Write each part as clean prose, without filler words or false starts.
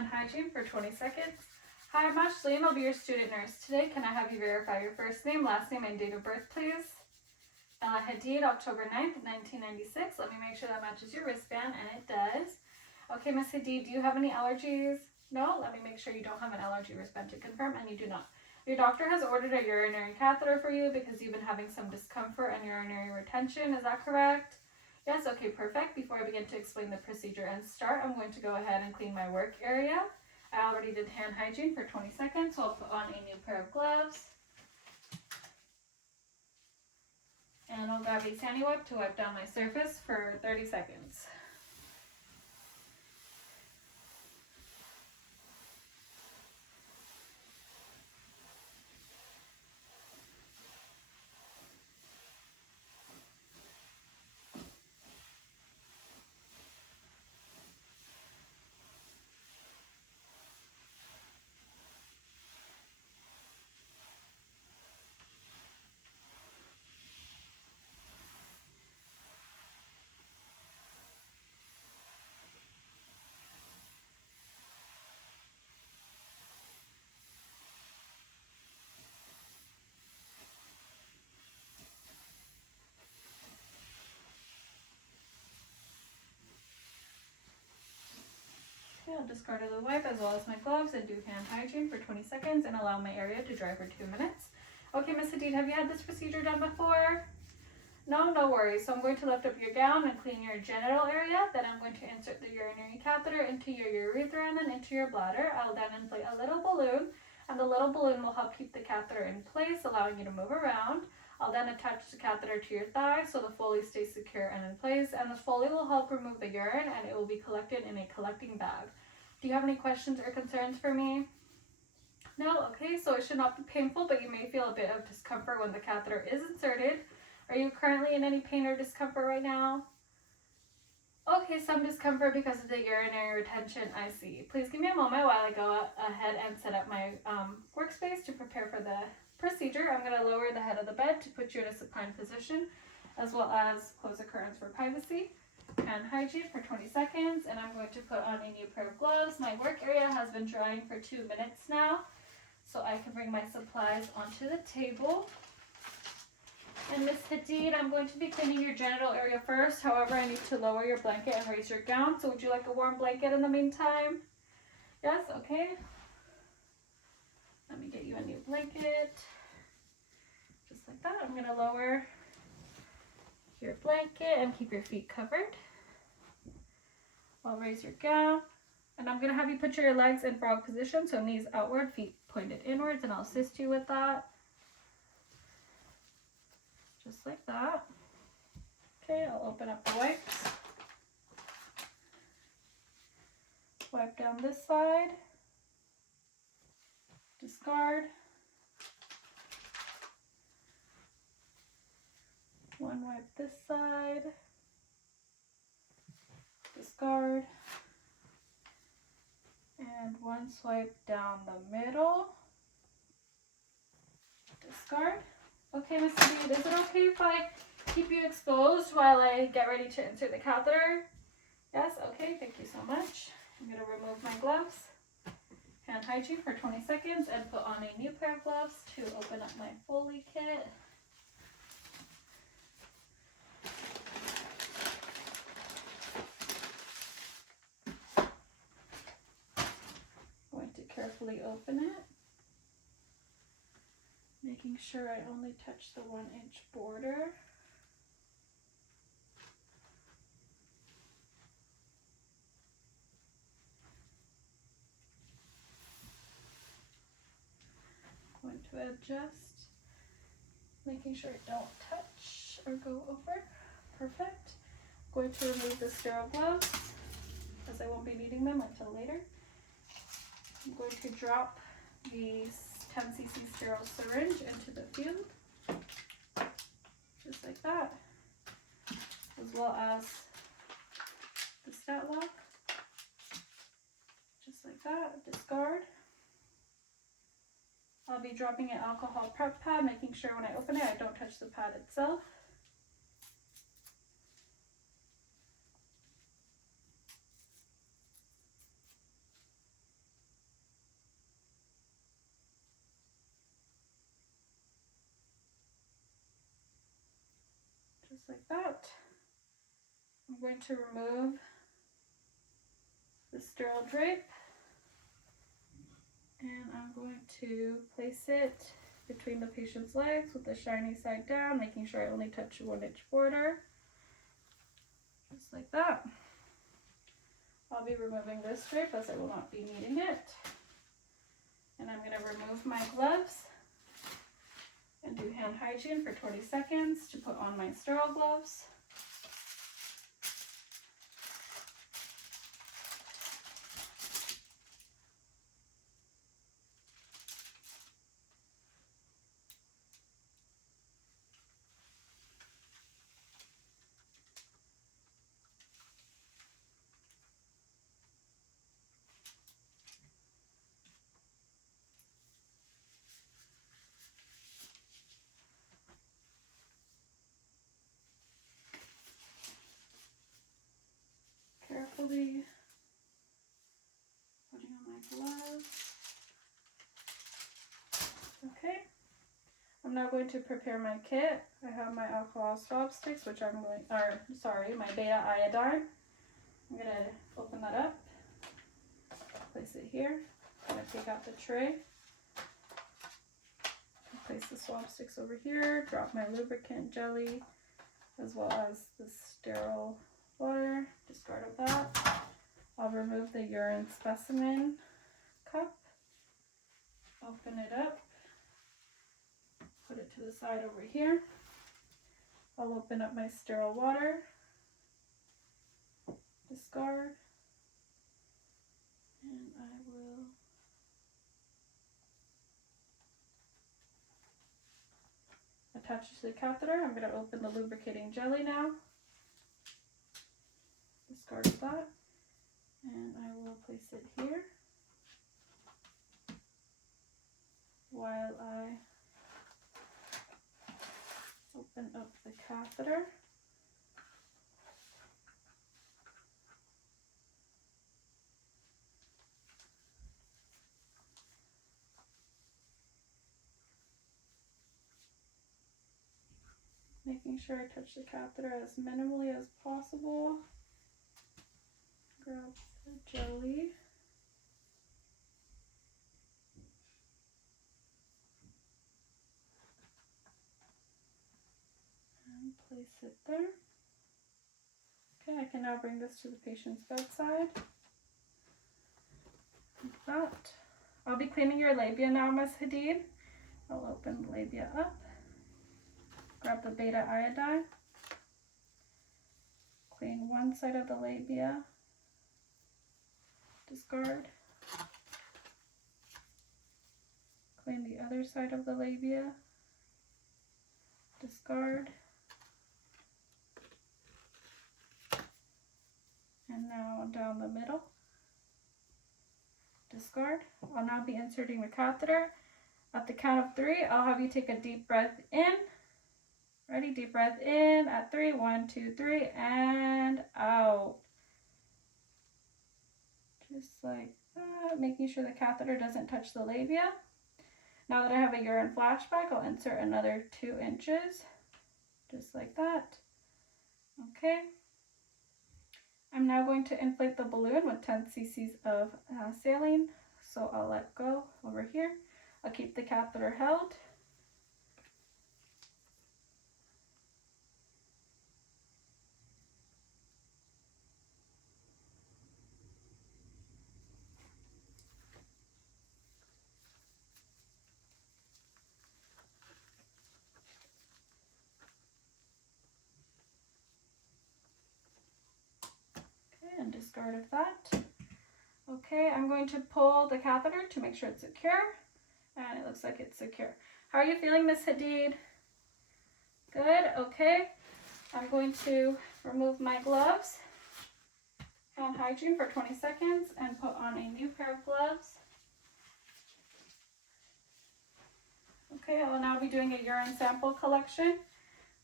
hand hygiene for 20 seconds. Hi, I'm Ashleen. I'll be your student nurse today. Can I have you verify your first name, last name, and date of birth, please? Ella Hadid, October 9th, 1996. Let me make sure that matches your wristband, and it does. Okay, Miss Hadid, do you have any allergies? No? Let me make sure you don't have an allergy wristband to confirm, and you do not. Your doctor has ordered a urinary catheter for you because you've been having some discomfort and urinary retention. Is that correct? Yes? Okay, perfect. Before I begin to explain the procedure and start, I'm going to go ahead and clean my work area. I already did hand hygiene for 20 seconds, so I'll put on a new pair of gloves. And I'll grab a sandy wipe to wipe down my surface for 30 seconds. I'll discard the wipe as well as my gloves and do hand hygiene for 20 seconds and allow my area to dry for 2 minutes. Okay, Miss Hadid, have you had this procedure done before? No, no worries. So I'm going to lift up your gown and clean your genital area. Then I'm going to insert the urinary catheter into your urethra and then into your bladder. I'll then inflate a little balloon, and the little balloon will help keep the catheter in place, allowing you to move around. I'll then attach the catheter to your thigh so the Foley stays secure and in place, and the Foley will help remove the urine and it will be collected in a collecting bag. Do you have any questions or concerns for me? No? Okay, so it should not be painful, but you may feel a bit of discomfort when the catheter is inserted. Are you currently in any pain or discomfort right now? Okay, some discomfort because of the urinary retention, I see. Please give me a moment while I go ahead and set up my workspace to prepare for the procedure. I'm going to lower the head of the bed to put you in a supine position, as well as close the curtains for privacy. Hand hygiene for 20 seconds, and I'm going to put on a new pair of gloves. My work area has been drying for 2 minutes now, so I can bring my supplies onto the table. And Miss Hadid, I'm going to be cleaning your genital area first. However, I need to lower your blanket and raise your gown. So would you like a warm blanket in the meantime? Yes? Okay. Let me get you a new blanket. Just like that. I'm going to lower your blanket and keep your feet covered. I'll raise your gown. And I'm going to have you put your legs in frog position. So knees outward, feet pointed inwards. And I'll assist you with that. Just like that. Okay, I'll open up the wipes. Wipe down this side. Discard. One wipe this side. Discard. And one swipe down the middle. Discard. Okay, Miss Hadid, is it okay if I keep you exposed while I get ready to insert the catheter? Yes? Okay, thank you so much. I'm going to remove my gloves, hand hygiene for 20 seconds, and put on a new pair of gloves to open up my Foley kit. I'm going to carefully open it, making sure I only touch the 1-inch border. I'm going to adjust, making sure I don't touch or go over. Perfect. I'm going to remove the sterile gloves as I won't be needing them until later. I'm going to drop the 10 cc sterile syringe into the field, just like that, as well as the stat lock, just like that. Discard. I'll be dropping an alcohol prep pad, making sure when I open it I don't touch the pad itself. like that. I'm going to remove the sterile drape, and I'm going to place it between the patient's legs with the shiny side down, making sure I only touch 1-inch border, just like that. I'll be removing this drape as I will not be needing it. And I'm going to remove my gloves and do hand hygiene for 20 seconds to put on my sterile gloves. Carefully putting on my gloves. Okay, I'm now going to prepare my kit. I have my alcohol swab sticks, which I'm going, my beta iodine. I'm gonna open that up, place it here. I'm gonna take out the tray, place the swab sticks over here, drop my lubricant jelly, as well as the sterile water, discard of that. I'll remove the urine specimen cup, open it up, put it to the side over here. I'll open up my sterile water, discard, and I will attach it to the catheter. I'm going to open the lubricating jelly now, discard of that, and I will place it here while I open up the catheter. Making sure I touch the catheter as minimally as possible. Grab the jelly. And place it there. Okay, I can now bring this to the patient's bedside. Like that. I'll be cleaning your labia now, Ms. Hadid. I'll open the labia up. Grab the beta iodine. Clean one side of the labia. Discard. Clean the other side of the labia. Discard. And now down the middle. Discard. I'll now be inserting the catheter. At the count of 3, I'll have you take a deep breath in. Ready? Deep breath in at 3. 1, 2, 3, and out. Just like that, making sure the catheter doesn't touch the labia. Now that I have a urine flashback, I'll insert another 2 inches, just like that. Okay. I'm now going to inflate the balloon with 10 cc's of saline. So I'll let go over here. I'll keep the catheter held. And discard of that. Okay, I'm going to pull the catheter to make sure it's secure, and it looks like it's secure. How are you feeling, Ms. Hadid? Good, okay. I'm going to remove my gloves, hand hygiene for 20 seconds, and put on a new pair of gloves. Okay, I'll now be doing a urine sample collection.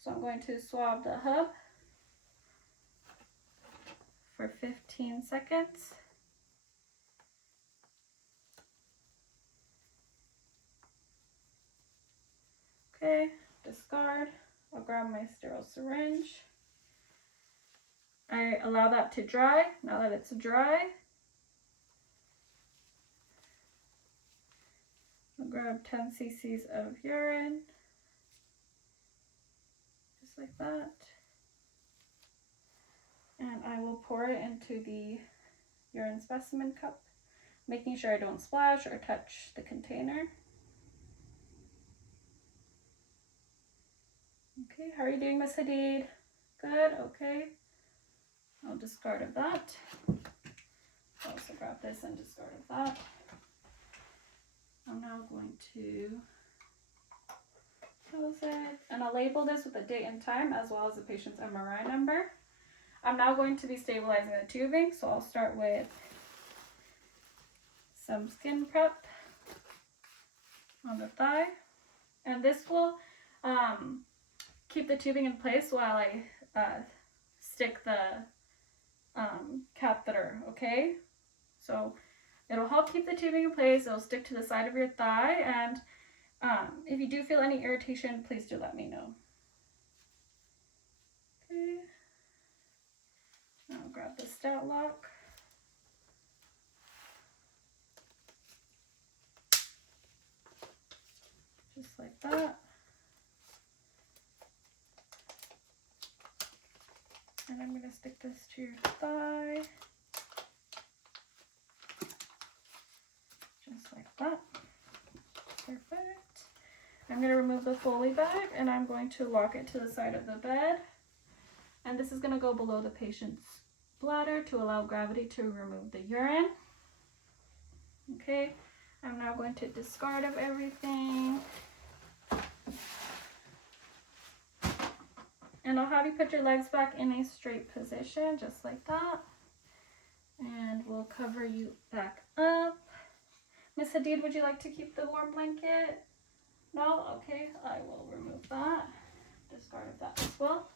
So I'm going to swab the hub for 15 seconds. Okay, discard I'll grab my sterile syringe. I allow that to dry. Now that it's dry, I'll grab 10 cc's of urine, just like that. And I will pour it into the urine specimen cup, making sure I don't splash or touch the container. Okay, how are you doing, Miss Hadid? Good, okay. I'll discard of that. I'll also grab this and discard of that. I'm now going to close it, and I'll label this with the date and time as well as the patient's MRI number. I'm now going to be stabilizing the tubing, so I'll start with some skin prep on the thigh, and this will keep the tubing in place while I stick the catheter, okay? So it'll help keep the tubing in place, it'll stick to the side of your thigh, and if you do feel any irritation, please do let me know. Okay, I'll grab the stat lock. Just like that. And I'm going to stick this to your thigh. Just like that. Perfect. I'm going to remove the Foley bag and I'm going to lock it to the side of the bed. And this is going to go below the patient's bladder to allow gravity to remove the urine. Okay, I'm now going to discard of everything. And I'll have you put your legs back in a straight position, just like that. And we'll cover you back up. Miss Hadid, would you like to keep the warm blanket? No? Okay, I will remove that. Discard of that as well.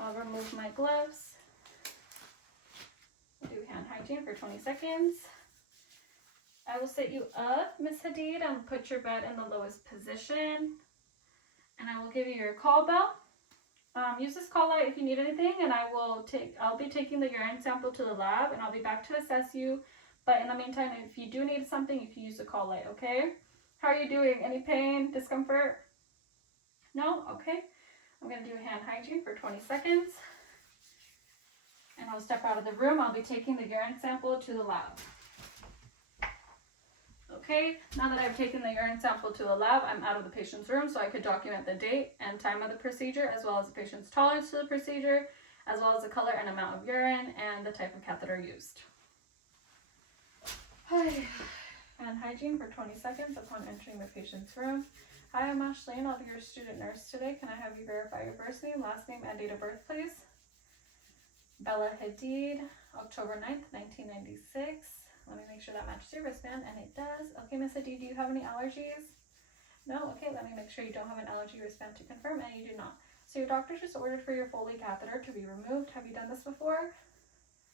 I'll remove my gloves. We'll do hand hygiene for 20 seconds. I will sit you up, Miss Hadid, and put your bed in the lowest position. And I will give you your call bell. Use this call light if you need anything, and I'll be taking the urine sample to the lab, and I'll be back to assess you. But in the meantime, if you do need something, you can use the call light, okay? How are you doing? Any pain, discomfort? No? Okay. I'm going to do a hand hygiene for 20 seconds. And I'll step out of the room. I'll be taking the urine sample to the lab. Okay, now that I've taken the urine sample to the lab, I'm out of the patient's room so I could document the date and time of the procedure, as well as the patient's tolerance to the procedure, as well as the color and amount of urine and the type of catheter used. Hand hygiene for 20 seconds upon entering the patient's room. Hi, I'm Ashleen. I'll be your student nurse today. Can I have you verify your first name, last name, and date of birth, please? Bella Hadid, October 9th, 1996. Let me make sure that matches your wristband, and it does. Okay, Miss Hadid, do you have any allergies? No? Okay, let me make sure you don't have an allergy wristband to confirm, and you do not. So your doctor just ordered for your Foley catheter to be removed. Have you done this before?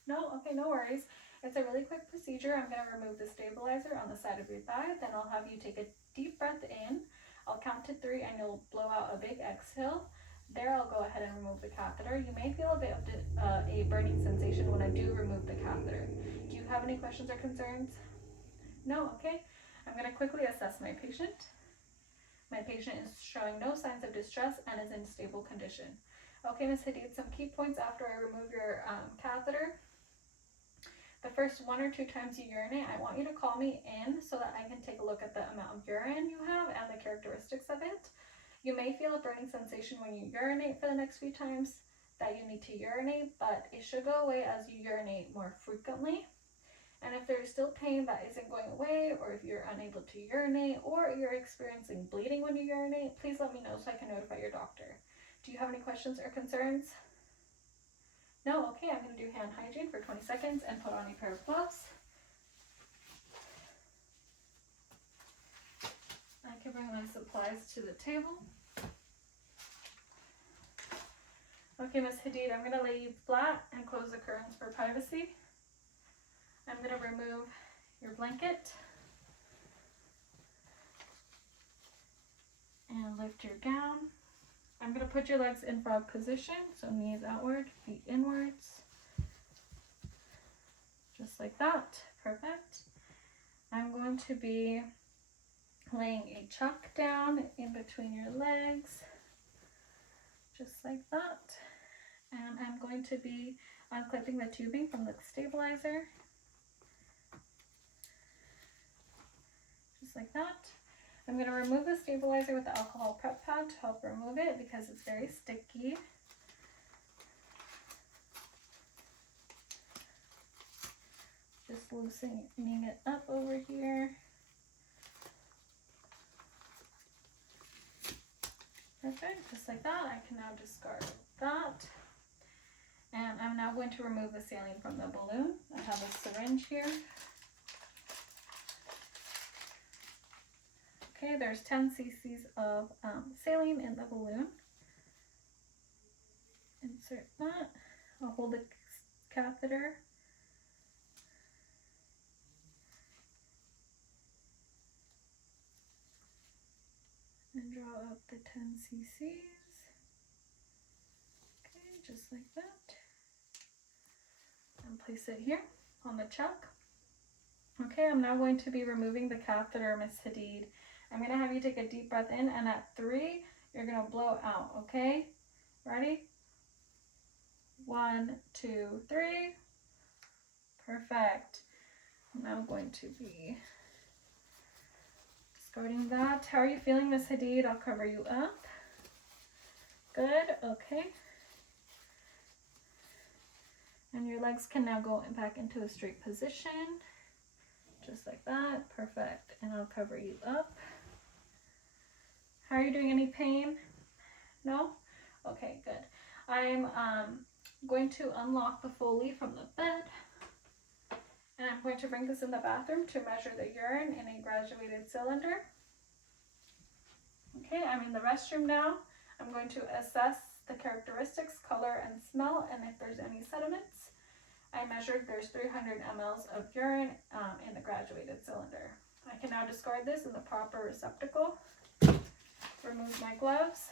No? Okay, no worries. It's a really quick procedure. I'm going to remove the stabilizer on the side of your thigh, then I'll have you take a deep breath in. I'll count to 3, and you'll blow out a big exhale. There, I'll go ahead and remove the catheter. You may feel a bit of a burning sensation when I do remove the catheter. Do you have any questions or concerns? No? Okay. I'm going to quickly assess my patient. My patient is showing no signs of distress and is in stable condition. Okay, Ms. Hadid, some key points after I remove your catheter. The first 1 or 2 times you urinate, I want you to call me in so that I can take a look at the amount of urine you have and the characteristics of it. You may feel a burning sensation when you urinate for the next few times that you need to urinate, but it should go away as you urinate more frequently. And if there's still pain that isn't going away, or if you're unable to urinate, or you're experiencing bleeding when you urinate, please let me know so I can notify your doctor. Do you have any questions or concerns? No? Okay, I'm going to do hand hygiene for 20 seconds and put on a pair of gloves. I can bring my supplies to the table. Okay, Ms. Hadid, I'm going to lay you flat and close the curtains for privacy. I'm going to remove your blanket and lift your gown. I'm going to put your legs in frog position, so knees outward, feet inwards, just like that. Perfect. I'm going to be laying a chuck down in between your legs, just like that. And I'm going to be unclipping the tubing from the stabilizer, just like that. I'm going to remove the stabilizer with the alcohol prep pad to help remove it because it's very sticky. Just loosening it up over here. Perfect, just like that. I can now discard that. And I'm now going to remove the saline from the balloon. I have a syringe here. Okay, there's 10 cc's of saline in the balloon. Insert that. I'll hold the catheter. And draw up the 10 cc's. Okay, just like that. And place it here on the chuck. Okay, I'm now going to be removing the catheter, Miss Hadid. I'm going to have you take a deep breath in, and at 3, you're going to blow out, okay? Ready? 1, 2, 3. Perfect. I'm now going to be discarding that. How are you feeling, Miss Hadid? I'll cover you up. Good, okay. And your legs can now go back into a straight position. Just like that. Perfect. And I'll cover you up. How are you doing? Any pain? No? Okay, good. I'm going to unlock the Foley from the bed. And I'm going to bring this in the bathroom to measure the urine in a graduated cylinder. Okay, I'm in the restroom now. I'm going to assess the characteristics, color, and smell, and if there's any sediments. I measured there's 300 mLs of urine in the graduated cylinder. I can now discard this in the proper receptacle. Remove my gloves.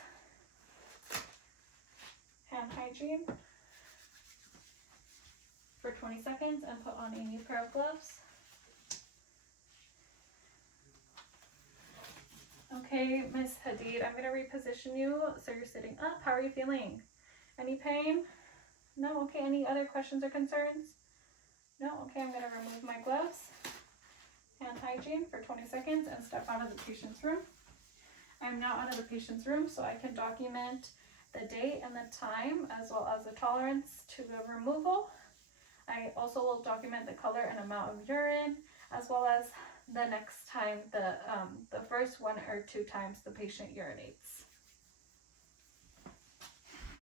Hand hygiene for 20 seconds and put on a new pair of gloves. Okay, Miss Hadid, I'm going to reposition you so you're sitting up. How are you feeling? Any pain? No? Okay, any other questions or concerns? No? Okay, I'm going to remove my gloves. Hand hygiene for 20 seconds and step out of the patient's room. I'm now out of the patient's room so I can document the date and the time as well as the tolerance to the removal. I also will document the color and amount of urine as well as the next time, the first 1 or 2 times the patient urinates.